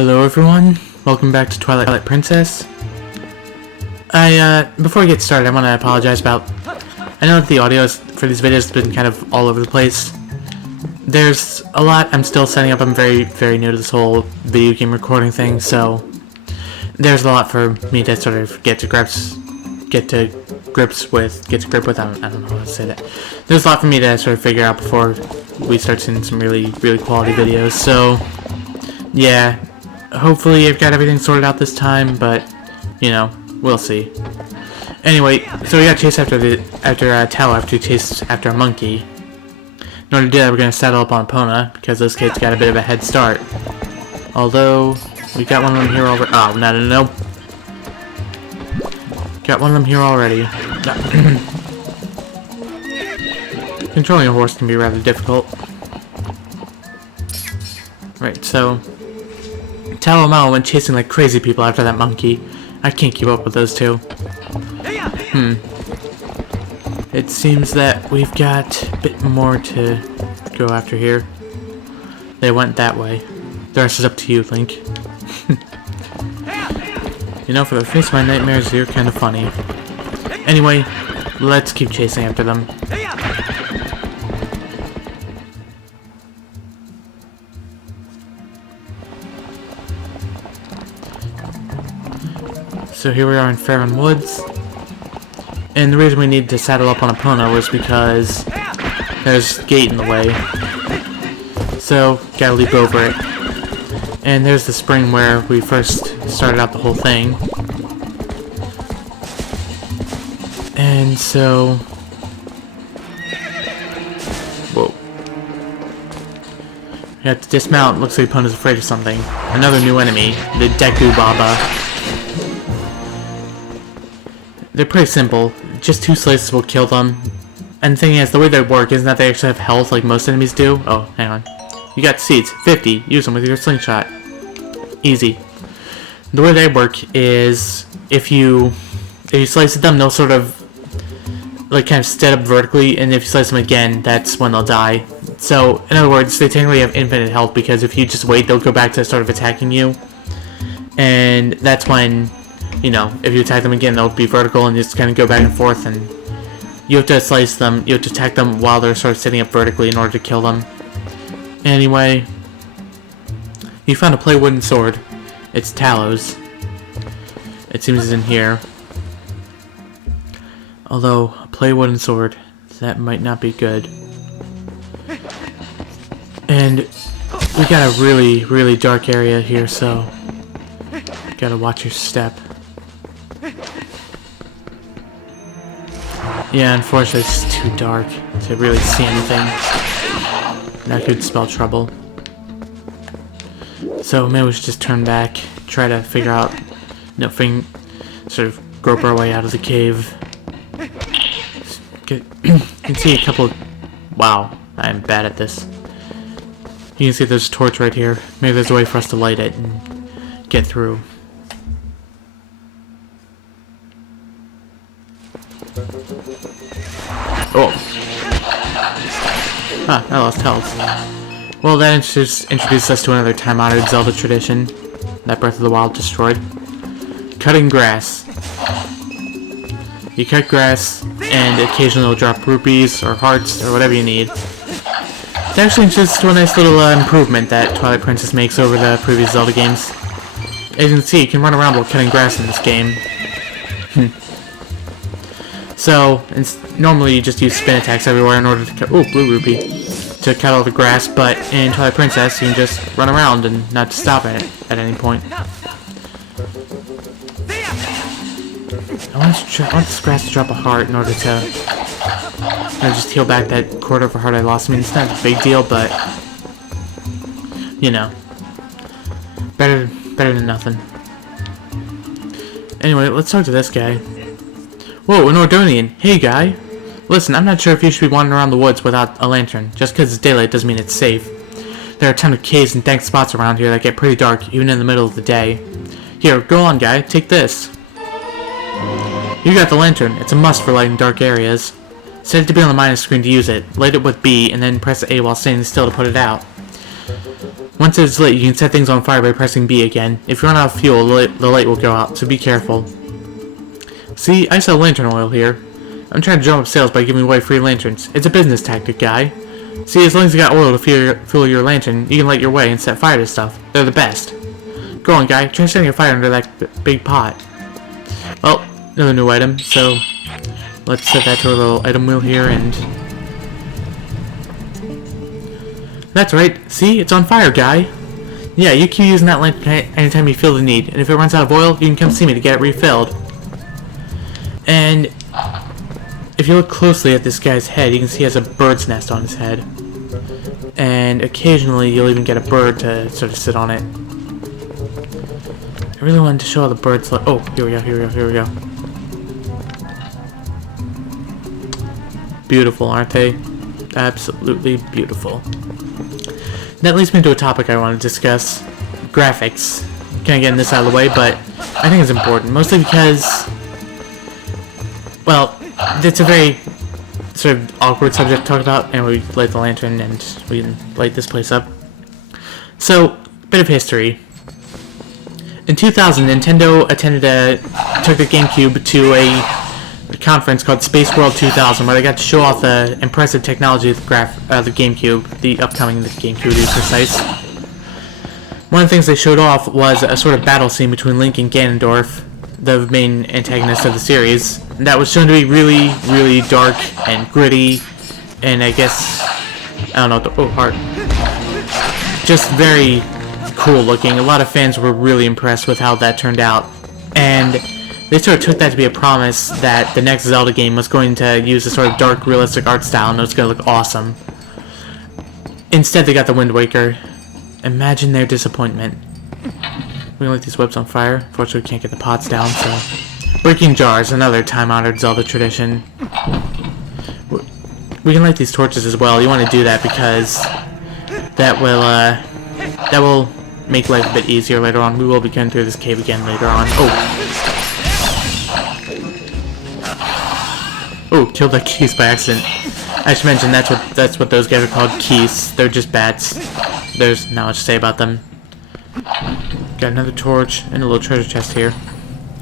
Hello everyone, welcome back to Twilight Princess. Before I get started, I want to apologize about... I know that the audio for these videos has been kind of all over the place. There's a lot I'm still setting up. I'm very new to this whole video game recording thing, so... There's a lot for me to sort of get to grips with, I don't know how to say that. There's a lot for me to sort of figure out before we start seeing some really quality videos, so... Yeah, hopefully I've got everything sorted out this time, but, you know, we'll see. Anyway, so we got chased after Tao after we chased after a monkey. In order to do that, we're going to saddle up on Epona, because those kids got a bit of a head start. Although, we got one of them here already. Oh, no. Got one of them here already. Controlling a horse can be rather difficult. Right, so... Tao and Mao went chasing like crazy people after that monkey. I can't keep up with those two. It seems that we've got a bit more to go after here. They went that way. The rest is up to you, Link. You know, for the face of my nightmares, you're kind of funny. Anyway, let's keep chasing after them. So here we are in Faron Woods, and the reason we need to saddle up on Epona was because there's a gate in the way, so gotta leap over it. And there's the spring where we first started out the whole thing, and so... Whoa. We have to dismount. Looks like Epona's afraid of something. Another new enemy, the Deku Baba. They're pretty simple. Just 2 slices will kill them. And the thing is, the way they work isn't that they actually have health like most enemies do. Oh, hang on. You got seeds. 50. Use them with your slingshot. Easy. The way they work is if you slice at them, they'll sort of like kind of stand up vertically, and if you slice them again, that's when they'll die. So, in other words, they technically have infinite health because if you just wait, they'll go back to sort of attacking you. And that's when... You know, if you attack them again, they'll be vertical and just kind of go back and forth, and you have to slice them, you have to attack them while they're sort of sitting up vertically in order to kill them. Anyway, you found a play wooden sword. It's Talos. It seems it's in here. Although, a play wooden sword, that might not be good. And we got a really dark area here, so gotta watch your step. Yeah, unfortunately it's too dark to really see anything. That could spell trouble. So maybe we should just turn back, try to figure out, sort of grope our way out of the cave. You can see a couple of... Wow, I'm bad at this. You can see there's a torch right here. Maybe there's a way for us to light it and get through. Oh. Huh, I lost health. Well, that introduced us to another time-honored Zelda tradition that Breath of the Wild destroyed. Cutting grass. You cut grass, and occasionally it'll drop rupees, or hearts, or whatever you need. It's actually just a nice little improvement that Twilight Princess makes over the previous Zelda games. As you can see, you can run around while cutting grass in this game. So, normally you just use spin attacks everywhere in order to cut... Ooh, blue rupee. To cut all the grass, but in Twilight Princess you can just run around and not stop at it at any point. I want this grass to drop a heart in order to... just heal back that quarter of a heart I lost. I mean, it's not a big deal, but... You know. Better than nothing. Anyway, let's talk to this guy. Whoa, an Ordonian. Hey, guy. Listen, I'm not sure if you should be wandering around the woods without a lantern. Just because it's daylight doesn't mean it's safe. There are a ton of caves and dank spots around here that get pretty dark, even in the middle of the day. Here, go on, guy. Take this. You got the lantern. It's a must for lighting dark areas. Set it to be on the minus screen to use it. Light it with B, and then press A while standing still to put it out. Once it's lit, you can set things on fire by pressing B again. If you run out of fuel, the light will go out, so be careful. See, I sell lantern oil here. I'm trying to drum up sales by giving away free lanterns. It's a business tactic, guy. See, as long as you got oil to fuel your lantern, you can light your way and set fire to stuff. They're the best. Go on, guy. Try setting a fire under that big pot. Well, another new item, so let's set that to a little item wheel here, and... That's right. See? It's on fire, guy. Yeah, you keep using that lantern anytime you feel the need, and if it runs out of oil, you can come see me to get it refilled. And if you look closely at this guy's head, you can see he has a bird's nest on his head. And occasionally, you'll even get a bird to sort of sit on it. I really wanted to show how the birds look. Oh, here we go. Beautiful, aren't they? Absolutely beautiful. That leads me to a topic I want to discuss. Graphics. Kind of getting this out of the way, but I think it's important. Mostly because, well, it's a very sort of awkward subject to talk about, and we light the lantern and we can light this place up. So, bit of history. In 2000, Nintendo took the GameCube to a conference called Space World 2000, where they got to show off the impressive technology of the GameCube, the upcoming GameCube to be precise. One of the things they showed off was a sort of battle scene between Link and Ganondorf, the main antagonist of the series, that was shown to be really, really dark and gritty, and I guess, I don't know, heart. Just very cool looking. A lot of fans were really impressed with how that turned out, and they sort of took that to be a promise that the next Zelda game was going to use a sort of dark, realistic art style, and it was going to look awesome. Instead, they got the Wind Waker. Imagine their disappointment. We can light these webs on fire. Unfortunately, we can't get the pots down, so... Breaking jars, another time-honored Zelda tradition. We can light these torches as well. You want to do that because that will make life a bit easier later on. We will be going through this cave again later on. Oh, killed that keys by accident. I should mention that's what those guys are called, keys. They're just bats. There's not much to say about them. Got another torch and a little treasure chest here.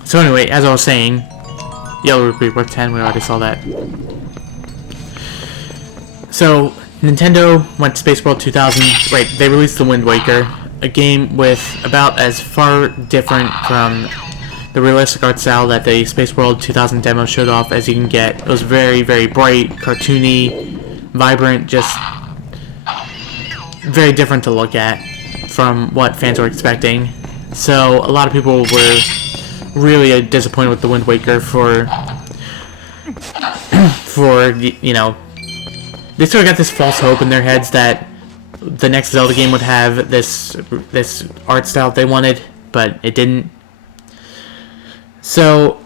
So anyway, as I was saying, yellow rupee worth 10. We already saw that. So Nintendo went to Space World 2000. Right, they released the Wind Waker, a game with about as far different from the realistic art style that the Space World 2000 demo showed off as you can get. It was very, very bright, cartoony, vibrant, just very different to look at from what fans were expecting. So a lot of people were really disappointed with the Wind Waker for you know, they sort of got this false hope in their heads that the next Zelda game would have this art style they wanted, but it didn't. So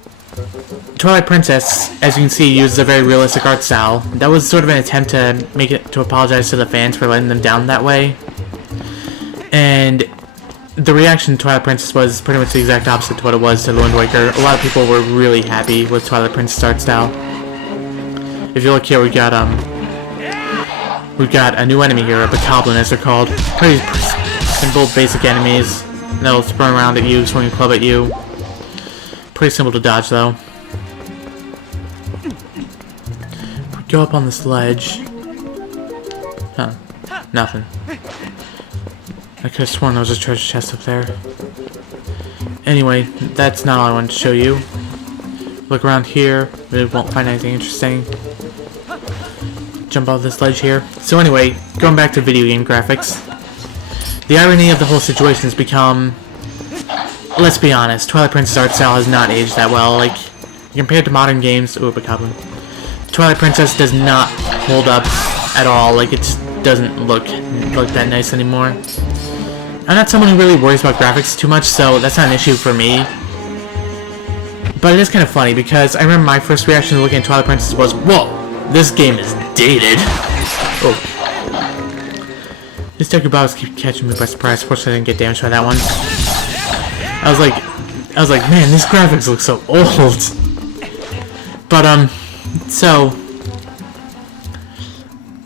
Twilight Princess, as you can see, uses a very realistic art style. That was sort of an attempt to apologize to the fans for letting them down that way. And the reaction to Twilight Princess was pretty much the exact opposite to what it was to the Wind Waker. A lot of people were really happy with Twilight Princess art style. If you look here, we've got a new enemy here, a Bokoblin as they're called. Pretty simple, basic enemies. They'll spin around at you, swing a club at you. Pretty simple to dodge, though. Go up on this ledge. Huh. Nothing. I could have sworn there was a treasure chest up there. Anyway, that's not all I wanted to show you. Look around here. We won't find anything interesting. Jump off this ledge here. So anyway, going back to video game graphics. The irony of the whole situation has become... Let's be honest, Twilight Princess art style has not aged that well. Like, compared to modern games... Ooh, Bokoblin. Twilight Princess does not hold up at all. Like, it just doesn't look that nice anymore. I'm not someone who really worries about graphics too much, so that's not an issue for me. But it is kind of funny, because I remember my first reaction to looking at Twilight Princess was, whoa, this game is dated. Oh. These Deku Bottles keep catching me by surprise. Fortunately, I didn't get damaged by that one. I was like, man, these graphics look so old. But, so...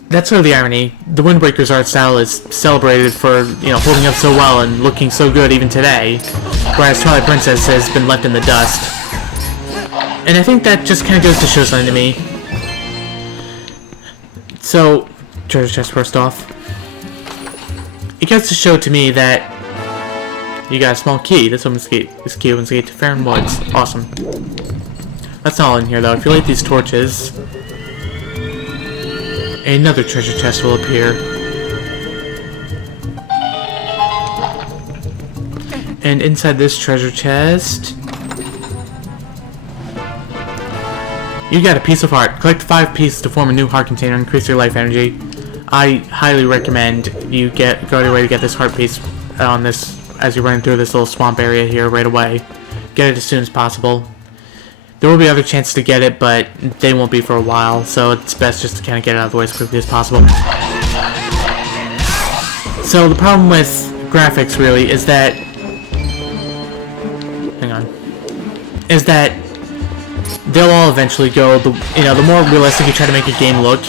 that's sort of the irony. The Wind Waker's art style is celebrated for, holding up so well and looking so good even today, whereas Twilight Princess has been left in the dust. And I think that just kind of goes to show something to me. So, treasure chest first off. It goes to show to me that you got a small key. This opens the gate. This key opens the gate to Farron Woods. Awesome. That's not all in here though. If you light these torches, another treasure chest will appear. And inside this treasure chest, you got a piece of heart. Collect 5 pieces to form a new heart container and increase your life energy. I highly recommend you go out of your way to get this heart piece on this as you're running through this little swamp area here right away. Get it as soon as possible. There will be other chances to get it, but they won't be for a while, so it's best just to kind of get it out of the way as quickly as possible. So the problem with graphics really is that, is that they'll all eventually go, the more realistic you try to make a game look,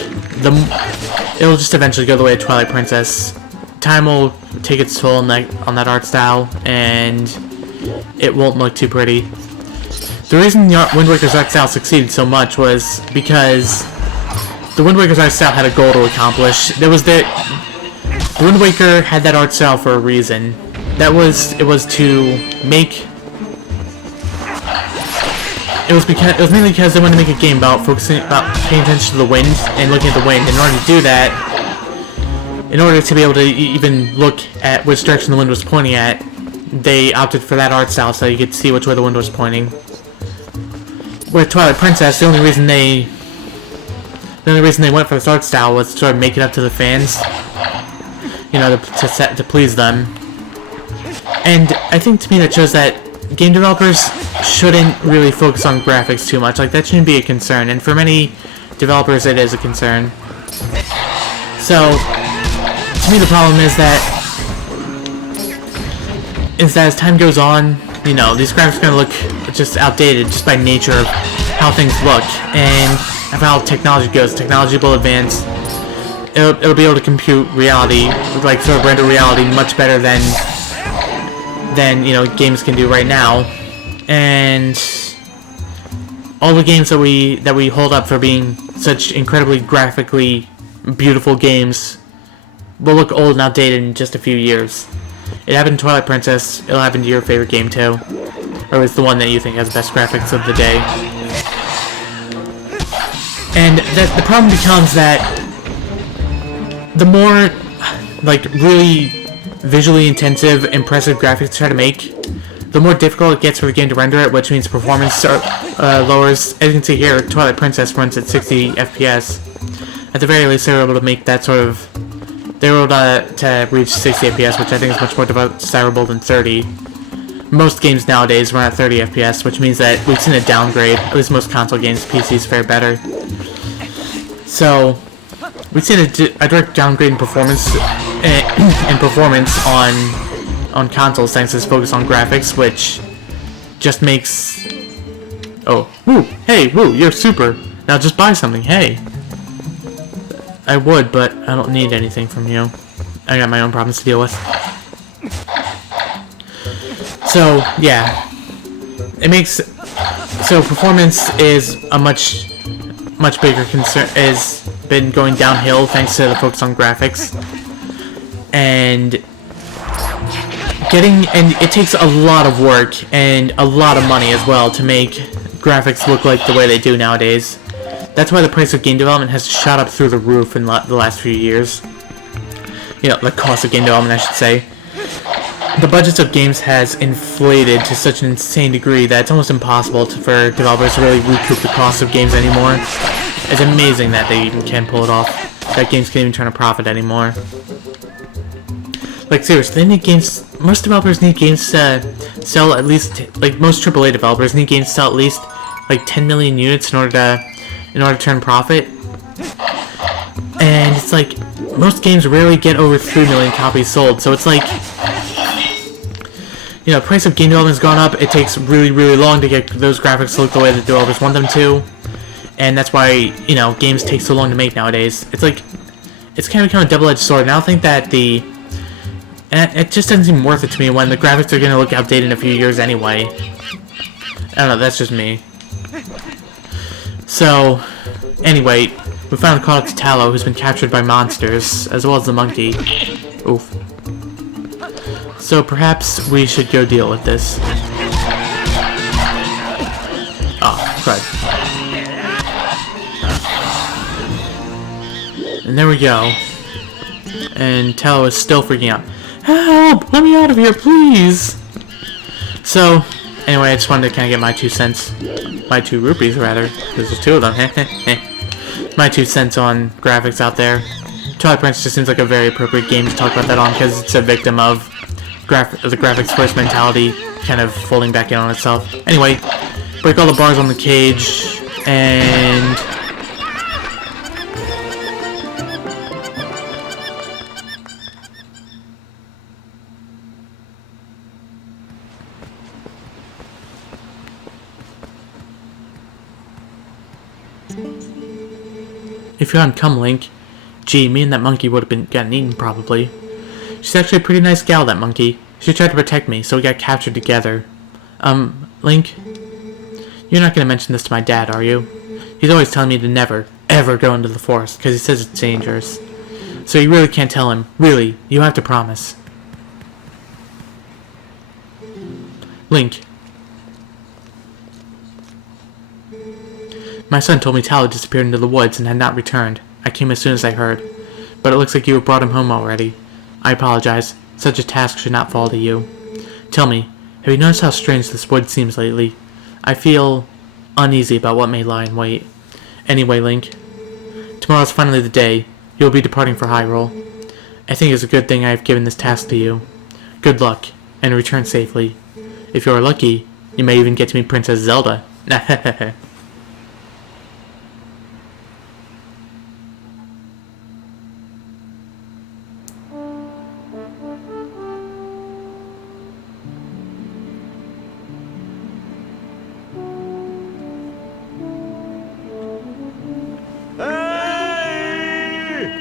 it'll just eventually go the way of Twilight Princess. Time will take its toll on that art style, and it won't look too pretty. The reason Wind Waker's art style succeeded so much was because the Wind Waker's art style had a goal to accomplish. The Wind Waker had that art style for a reason. It was mainly because they wanted to make a game about paying attention to the wind and looking at the wind. In order to do that, in order to be able to even look at which direction the wind was pointing at, they opted for that art style so you could see which way the wind was pointing. With Twilight Princess, the only reason they went for this art style was to sort of make it up to the fans, to please them. And I think to me that shows that game developers shouldn't really focus on graphics too much. Like, that shouldn't be a concern, and for many developers it is a concern. So, to me the problem is that as time goes on, these graphics are going to look just outdated just by nature of how things look and of how technology goes. Technology will advance. It'll be able to compute reality, like sort of render reality much better than games can do right now. And all the games that we hold up for being such incredibly graphically beautiful games will look old and outdated in just a few years. It happened to Twilight Princess, it'll happen to your favorite game too. Or it's the one that you think has the best graphics of the day. And the problem becomes that the more, really visually intensive, impressive graphics to try to make, the more difficult it gets for the game to render it, which means performance lowers. As you can see here, Twilight Princess runs at 60 FPS. At the very least, they were able to make that sort of... They were able to reach 60 FPS, which I think is much more desirable than 30. Most games nowadays run at 30 FPS, which means that we've seen a downgrade. At least most console games, PCs fare better. So, we've seen a direct downgrade in performance on consoles thanks to this focus on graphics, which just makes... Oh, woo! Hey, woo! You're super! Now just buy something, hey! I would, but I don't need anything from you. I got my own problems to deal with. So, yeah. It makes... So, performance is a much bigger concern, has been going downhill thanks to the focus on graphics. And it takes a lot of work and a lot of money as well to make graphics look like the way they do nowadays. That's why the price of game development has shot up through the roof in the last few years. The cost of game development, I should say. The budgets of games has inflated to such an insane degree that it's almost impossible for developers to really recoup the cost of games anymore. It's amazing that they even can pull it off. That games can't even turn a profit anymore. Like, seriously, they need games... Most developers need games to sell at least... most AAA developers need games to sell at least, 10 million units in order to turn profit. And it's most games rarely get over 3 million copies sold, so it's the price of game development has gone up. It takes really, really long to get those graphics to look the way that developers want them to. And that's why, games take so long to make nowadays. It's it's kind of become a double-edged sword, and I don't think that and it just doesn't seem worth it to me when the graphics are going to look outdated in a few years anyway. I don't know, that's just me. So, anyway, we finally caught up to Tallow, who's been captured by monsters, as well as the monkey. Oof. So perhaps we should go deal with this. Oh, crud. And there we go. And Tallow is still freaking out. Help! Let me out of here, please! So, anyway, I just wanted to kind of get my 2 cents. My 2 rupees, rather. Because there's 2 of them. My 2 cents on graphics out there. Twilight Princess just seems like a very appropriate game to talk about that on, because it's a victim of the graphics first mentality kind of folding back in on itself. Anyway, break all the bars on the cage, and... If you're on Link, gee, me and that monkey would have gotten eaten, probably. She's actually a pretty nice gal, that monkey. She tried to protect me, so we got captured together. Link? You're not gonna mention this to my dad, are you? He's always telling me to never, ever go into the forest, because he says it's dangerous. So you really can't tell him. Really, you have to promise. Link. My son told me Tallow disappeared into the woods and had not returned. I came as soon as I heard. But it looks like you have brought him home already. I apologize. Such a task should not fall to you. Tell me, have you noticed how strange this wood seems lately? I feel uneasy about what may lie in wait. Anyway, Link, tomorrow's finally the day. You'll be departing for Hyrule. I think it's a good thing I have given this task to you. Good luck, and return safely. If you are lucky, you may even get to meet Princess Zelda.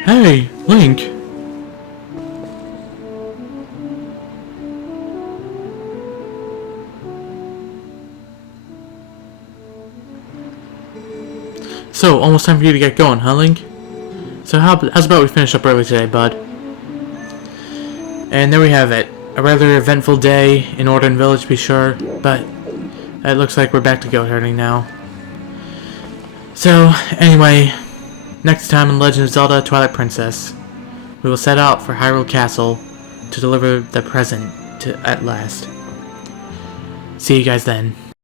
Hey, Link! So, almost time for you to get going, huh, Link? So how's about we finish up early today, bud? And there we have it. A rather eventful day in Ordon Village, to be sure, but it looks like we're back to goat herding now. So, anyway, next time in Legend of Zelda Twilight Princess, we will set out for Hyrule Castle to deliver the present at last. See you guys then.